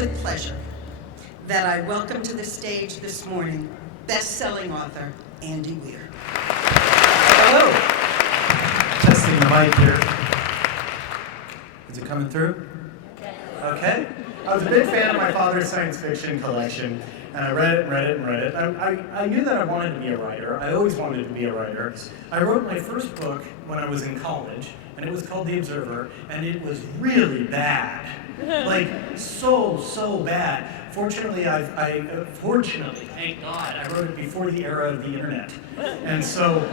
with pleasure that I welcome to the stage this morning best-selling author Andy Weir. Hello. Testing the mic here. Is it coming through? Okay. I was a big fan of my father's science fiction collection, and I read it and read it and read it. I knew that I wanted to be a writer. I always wanted to be a writer. I wrote my first book when I was in college, and it was called The Observer, and it was really bad. Like, so bad. Fortunately, fortunately, thank God, I wrote it before the era of the internet. And so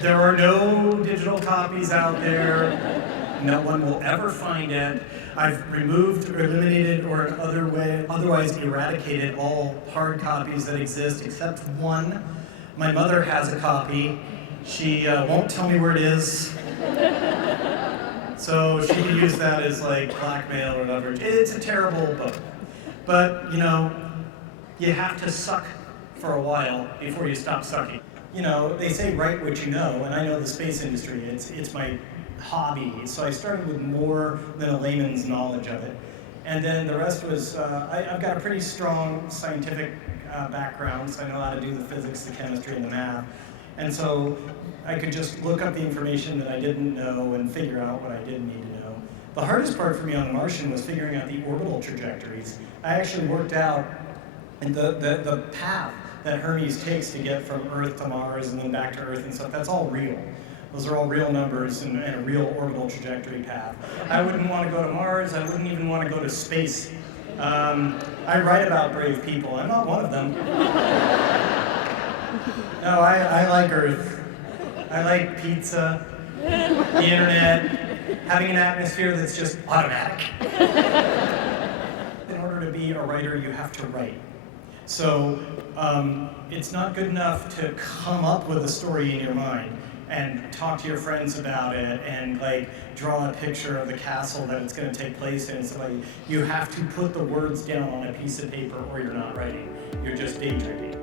there are no digital copies out there. No one will ever find it. I've removed or eliminated or otherwise eradicated all hard copies that exist except one. My mother has a copy. She won't tell me where it is. So she can use that as like blackmail or leverage. It's a terrible book. But, you know, you have to suck for a while before you stop sucking. You know, they say write what you know, and I know the space industry, it's my hobby. So I started with more than a layman's knowledge of it. And then the rest was, I've got a pretty strong scientific background, so I know how to do the physics, the chemistry, and the math. And so I could just look up the information that I didn't know and figure out what I did need to know. The hardest part for me on The Martian was figuring out the orbital trajectories. I actually worked out the path that Hermes takes to get from Earth to Mars and then back to Earth and stuff. That's all real. Those are all real numbers and a real orbital trajectory path. I wouldn't want to go to Mars. I wouldn't even want to go to space. I write about brave people. I'm not one of them. No, I like Earth. I like pizza, the internet, having an atmosphere that's just automatic. In order to be a writer, you have to write. So it's not good enough to come up with a story in your mind and talk to your friends about it and like draw a picture of the castle that it's going to take place in. So like, you have to put the words down on a piece of paper or you're not writing. You're just daydreaming.